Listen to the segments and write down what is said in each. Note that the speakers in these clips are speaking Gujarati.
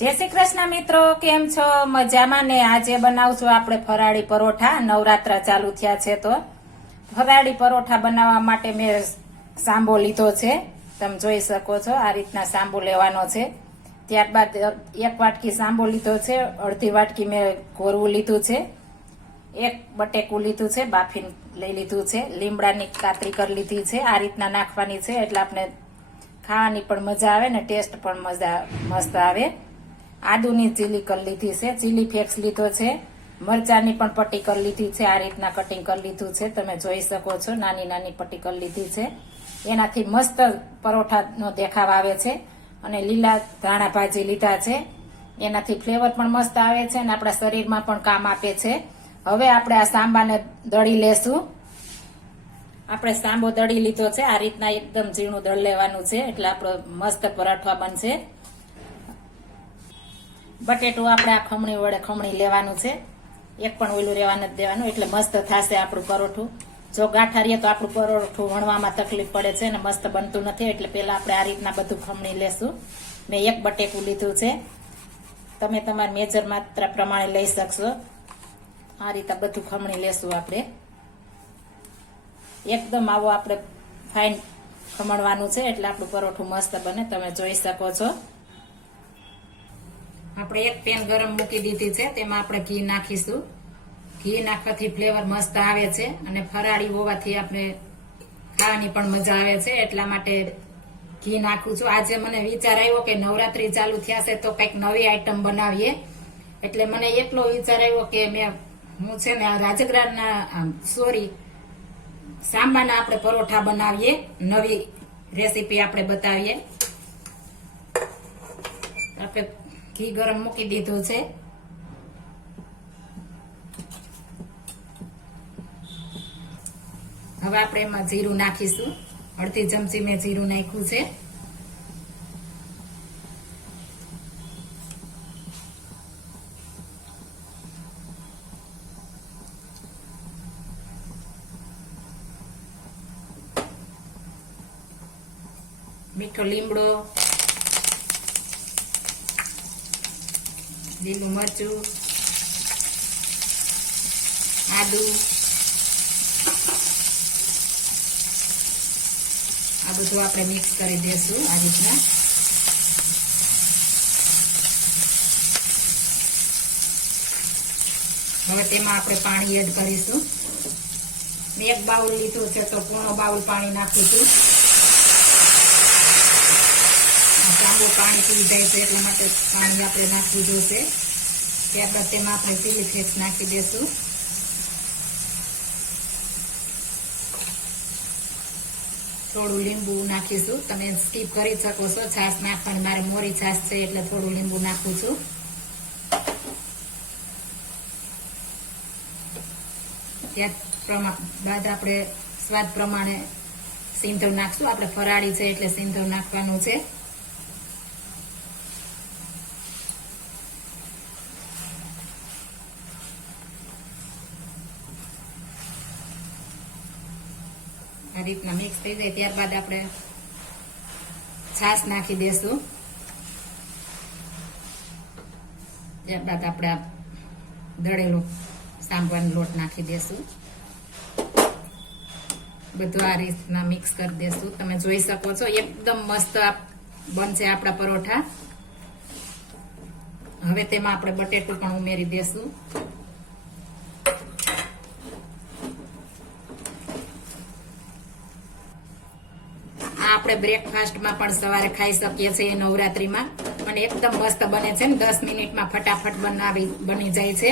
જય શ્રી કૃષ્ણ મિત્રો, કેમ છો? મજામાં ને? આજે બનાવશું આપણે ફરાળી પરોઠા. નવરાત્ર ચાલુ થયા છે તો ફરાળી પરોઠા બનાવવા માટે મેં સાંબો લીધો છે. તમે જોઈ શકો છો, આ રીતના સાંબો લેવાનો છે. ત્યારબાદ 1 વાટકી સાંબો લીધો છે, અડધી વાટકી મેં કોરવું લીધું છે, 1 બટેકું લીધું છે, બાફીને લઈ લીધું છે, લીમડાની કાતરી કરી લીધી છે. આ રીતના નાખવાની છે એટલે આપણે ખાવાની પણ મજા આવે ને ટેસ્ટ પણ મસ્ત આવે. આદુની ચીલી કરી લીધી છે, ચીલી ફ્લેક્સ લીધો છે, મરચાની પણ પટ્ટી કરી લીધી છે. આ રીતના કટિંગ કરી લીધું છે, તમે જોઈ શકો છો. નાની નાની પટ્ટી કરી લીધી છે. એનાથી મસ્ત પરોઠાનો દેખાવ આવે છે. અને લીલા ધાણા ભાજી લીધા છે, એનાથી ફ્લેવર પણ મસ્ત આવે છે અને આપણા શરીરમાં પણ કામ આપે છે. હવે આપણે આ સાંબાને દળી લેશું. આપણે સાંબો દળી લીધો છે. આ રીતના એકદમ ઝીણું દળ લેવાનું છે એટલે આપણો મસ્ત પરાઠા બનશે. બટેટું આપણે આ ખમણી વડે ખમણી લેવાનું છે, એક પણ ઓઈલું રહેવા નથી દેવાનું એટલે મસ્ત થશે આપણું પરોઠું. જો ગાંઠા રહીએ તો આપણું પરોઠું વણવામાં તકલીફ પડે છે ને મસ્ત બનતું નથી. એટલે પહેલા આપણે આ રીતના બધું ખમણી લેશું. મેં 1 બટેકું લીધું છે, તમે તમારા મેજર માત્રા પ્રમાણે લઈ શકશો. આ રીતે બધું ખમણી લેશું આપણે. એકદમ આવો આપણે ફાઇન ખમણવાનું છે એટલે આપણું પરોઠું મસ્ત બને. તમે જોઈ શકો છો. આપણે એક પેન ગરમ મૂકી દીધી છે, તેમાં આપણે ઘી નાખીશું. ઘી નાખવાથી ફ્લેવર મસ્ત આવે છે અને ફરાળી હોવાથી આપણે ખાવાની પણ મજા આવે છે. એટલા માટે ઘી નાખું છું. આજે મને વિચાર આવ્યો કે નવરાત્રી ચાલુ થયા છે તો કંઈક નવી આઈટમ બનાવીએ. એટલે મને એટલો વિચાર આવ્યો કે હું છે ને રાજગરાના સાંબાના આપણે પરોઠા બનાવીએ. નવી રેસીપી આપણે બતાવીએ. આપણે ઘી ગરમ મૂકી દીધું છે. હવે આપણે એમાં જીરું નાખીશું. અડધી ચમચી મેં જીરું નાખ્યું છે. મીઠો લીમડો, લીલું મરચું, આદુ, આ બધું આપણે મિક્સ કરી દેશું આ રીતના. હવે તેમાં આપણે પાણી એડ કરીશું. મેં 1 બાઉલ લીધું છે તો પૂર્ણ બાઉલ પાણી નાખું છું. સાંબુ પાણી પી જાય છે એટલા માટે પાણી આપણે નાખી દીધું છે. ત્યારબાદ તેમાં આપણે ચીલી ફ્લેક્સ નાખી દેશું. થોડું લીંબુ નાખીશું. તમે સ્કીપ કરી શકો છો. છાશ નાખવાની, મારે મોરી છાશ છે એટલે થોડું લીંબુ નાખું છું. ત્યારબાદ આપણે સ્વાદ પ્રમાણે સિંધવ નાખશું. આપણે ફરાળી છે એટલે સિંધવ નાખવાનું છે. આ રીતના મિક્સ થઈ જાય ત્યારબાદ આપણે છાશ નાખી દેશું. ત્યારબાદ આપણે આ દળેલો સાંભારનો લોટ નાખી દેશું. બધું આ રીતના મિક્સ કરી દેશું. તમે જોઈ શકો છો એકદમ મસ્ત બનશે આપણા પરોઠા. હવે તેમાં આપણે બટેટું પણ ઉમેરી દેશું. આપણે બ્રેકફાસ્ટમાં પણ સવારે ખાઈ શકીએ છીએ નવરાત્રીમાં. અને એકદમ મસ્ત બને છે ને 10 મિનિટમાં ફટાફટ બની જાય છે.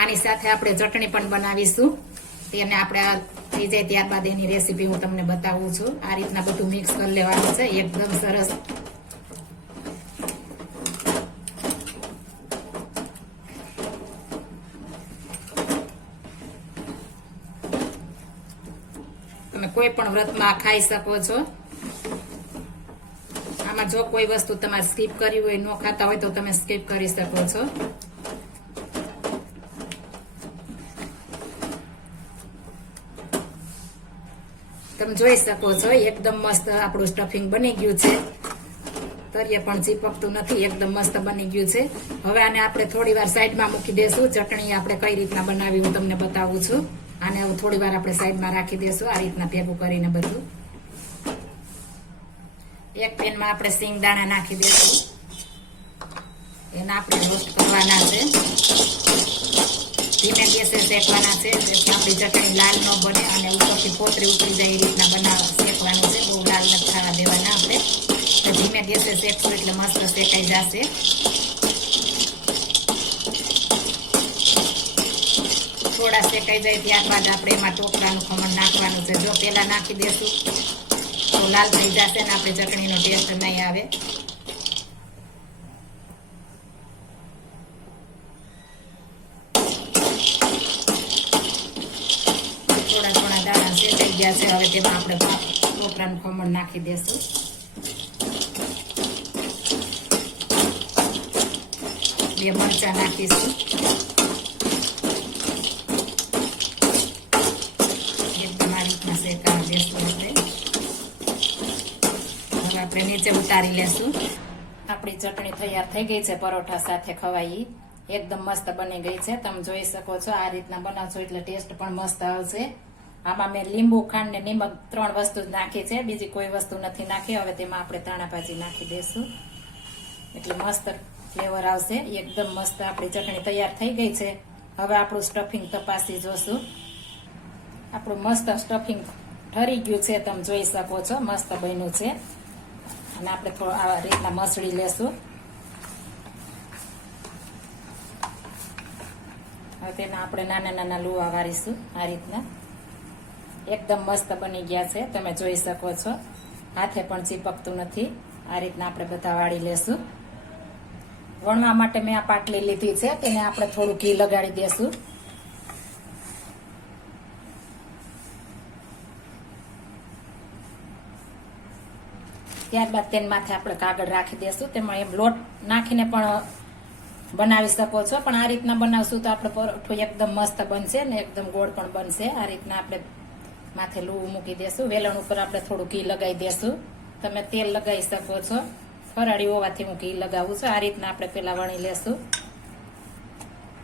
આની સાથે આપણે ચટણી પણ બનાવીશું. તેને આપણે થઈ જાય ત્યારબાદ એની રેસીપી હું તમને બતાવું છું. આ રીતના બધું મિક્સ કરી લેવાનું છે એકદમ સરસ. તમે કોઈ પણ વ્રતમાં ખાઈ શકો છો. આમાં જો કોઈ વસ્તુ તમારે સ્કીપ કરી હોય, ન ખાતા હોય તો તમે સ્કીપ કરી શકો છો. તમે જોઈ શકો છો એકદમ મસ્ત આપણું સ્ટફિંગ બની ગયું છે. તરીએ પણ ચીપકતું નથી, એકદમ મસ્ત બની ગયું છે. હવે આને આપણે થોડી વાર સાઈડમાં મૂકી દેશું. ચટણી આપણે કઈ રીતના બનાવી હું તમને બતાવું છું. આને હવે થોડી વાર આપણે સાઈડમાં રાખી દેશું, આ રીતના ભેગું કરીને બધું. એક પેનમાં આપણે સિંગદાણા નાખી દેશું, એના આપણે રોસ્ટ કરવાના છે. ધીમે ગેસે શેકવાના છે, જેથી આપણી ચટણી લાલ ન બને અને ઉપરથી પોતરી ઉતરી જાય એ રીતના શેકવાનું છે. બહુ લાલ નથી થવા દેવાના આપણે. ધીમે ગેસે શેકશું એટલે મસ્ત શેકાઈ જશે. થોડા શેકાઈ જાય ત્યારબાદ આપણે એમાં ટોપરાનું ખમણ નાખવાનું છે. જો પેલા નાખી દેશું તો લાલ થઈ જશે ને આપણે ચટણીનો ટેસ્ટ નહીં આવે. થોડા થોડા દાણા શેકાઈ ગયા છે. હવે તેમાં આપણે ટોપરાનું ખમણ નાખી દેશું. બે મરચાં નાખીશું. એકદમ આ રીતના શેકાવા દેશું આપણે. હવે આપણે નીચે ઉતારી લેશું. આપણી ચટણી તૈયાર થઈ ગઈ છે, પરોઠા સાથે ખવાઈ. એકદમ મસ્ત બની ગઈ છે. તમે જોઈ શકો છો, આ રીતના બનાવશો એટલે ટેસ્ટ પણ મસ્ત આવશે. આમાં મેં લીંબુ, ખાંડ ને નિમક 3 વસ્તુ જ નાખી છે, બીજી કોઈ વસ્તુ નથી નાખી. હવે તેમાં આપણે ધાણા ભાજી નાખી દઈશું એટલે મસ્ત ફ્લેવર આવશે. એકદમ મસ્ત આપણી ચટણી તૈયાર થઈ ગઈ છે. હવે આપણું સ્ટફિંગ તપાસી જોશું. આપણું મસ્ત સ્ટફિંગ ઠરી ગયું છે, તમે જોઈ શકો છો, મસ્ત બન્યું છે. અને આપણે થોડું આ રીતના મસળી લેશું. હવે તેના આપણે નાના નાના લુવા વારીશું આ રીતના. એકદમ મસ્ત બની ગયા છે, તમે જોઈ શકો છો. હાથે પણ ચીપકતું નથી. આ રીતના આપણે બધા વાળી લેશું. વણવા માટે મેં આ પાટલી લીધી છે, તેને આપણે થોડું ઘી લગાડી દેશું. ત્યારબાદ તેની માથે આપણે કાગળ રાખી દેશું. તેમાં એમ લોટ નાખીને પણ બનાવી શકો છો, પણ આ રીતના બનાવશું તો આપણે પરોઠું એકદમ મસ્ત બનશે ને એકદમ ગોળ પણ બનશે. આ રીતના આપણે માથે લૂવું મૂકી દેશું. વેલણ ઉપર આપણે થોડું ઘી લગાવી દેશું. તમે તેલ લગાવી શકો છો, ફરાળી હોવાથી હું ઘી લગાવું છું. આ રીતના આપણે પેલા વણી લેશું.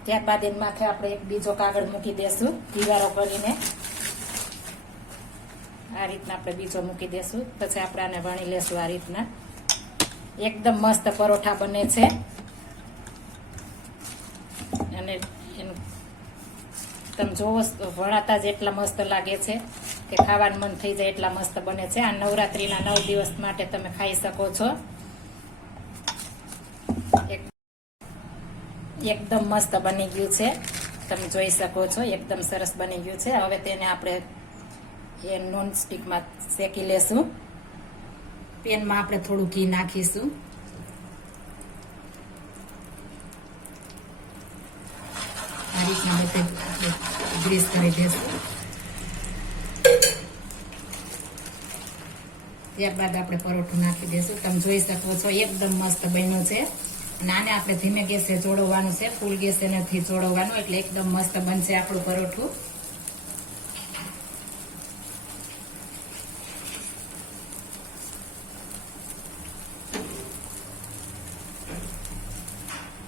ત્યારબાદ એની માથે આપણે એક બીજો કાગળ મૂકી દેશું ઘીવાળો કરીને. આ રીતના આપણે બીજો મૂકી દેશું. પછી આપણે આને વણી લેશું. આ રીતના એકદમ મસ્ત પરોઠા બને છે અને તમે જોવો વણાતા જ એટલા મસ્ત લાગે છે કે ખાવાનું મન થઈ જાય એટલા મસ્ત બને છે. આ નવરાત્રીના 9 દિવસ માટે તમે ખાઈ શકો છો. એકદમ મસ્ત બની ગયું છે, તમે જોઈ શકો છો. એકદમ સરસ બની ગયું છે. હવે તેને આપણે નોન સ્ટિકમાં શેકી લેશું. પેનમાં આપણે થોડું ઘી નાખીશું. આ રીતના બધે ગ્રીસ કરી દેશું. ત્યારબાદ આપણે પરોઠું નાખી દેશું. તમે જોઈ શકો છો, એકદમ મસ્ત બન્યું છે. અને આને આપણે ધીમે ગેસે ચોળવવાનું છે, ફૂલ ગેસે નથી ચોળવવાનું, એટલે એકદમ મસ્ત બનશે આપણું પરોઠું.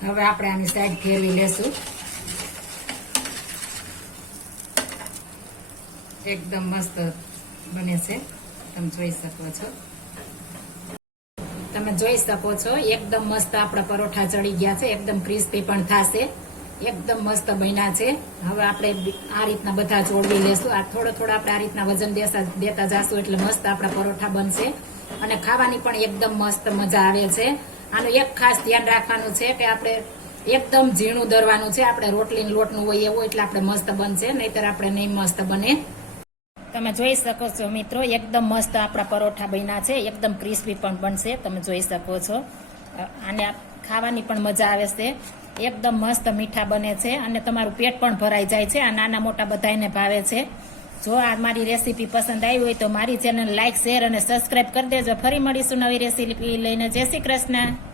હવે આપણે આની સાઈડ ફેરવી લેશું. એકદમ મસ્ત બને છે, તમે જોઈ શકો છો. તમે જોઈ શકો છો, એકદમ મસ્ત આપણા પરોઠા ચડી ગયા છે. એકદમ ક્રિસ્પી પણ થશે. એકદમ મસ્ત બન્યા છે. હવે આપણે આ રીતના બધા ચોળવી લેશું. આ થોડો થોડો આપણે આ રીતના વજન દેતા જાશું એટલે મસ્ત આપણા પરોઠા બનશે અને ખાવાની પણ એકદમ મસ્ત મજા આવે છે. આનું એક ખાસ ધ્યાન રાખવાનું છે કે આપણે એકદમ ઝીણું દરવાનું છે. આપણે રોટલીનું લોટનું હોય એવું એટલે આપણે મસ્ત બનશે, નહીતર આપણે નહીં મસ્ત બને. તમે જોઈ શકો છો મિત્રો, એકદમ મસ્ત આપણા પરોઠા બન્યા છે. એકદમ ક્રિસ્પી પણ બનશે, તમે જોઈ શકો છો. આને ખાવાની પણ મજા આવે છે. એકદમ મસ્ત મીઠા બને છે અને તમારું પેટ પણ ભરાઈ જાય છે. આ નાના મોટા બધાને ભાવે છે. જો આ મારી રેસીપી પસંદ આવી હોય તો મારી ચેનલ લાઈક, શેર અને સબસ્ક્રાઇબ કરી દેજો. ફરી મળીશું નવી રેસીપી લઈને. જય શ્રી કૃષ્ણ.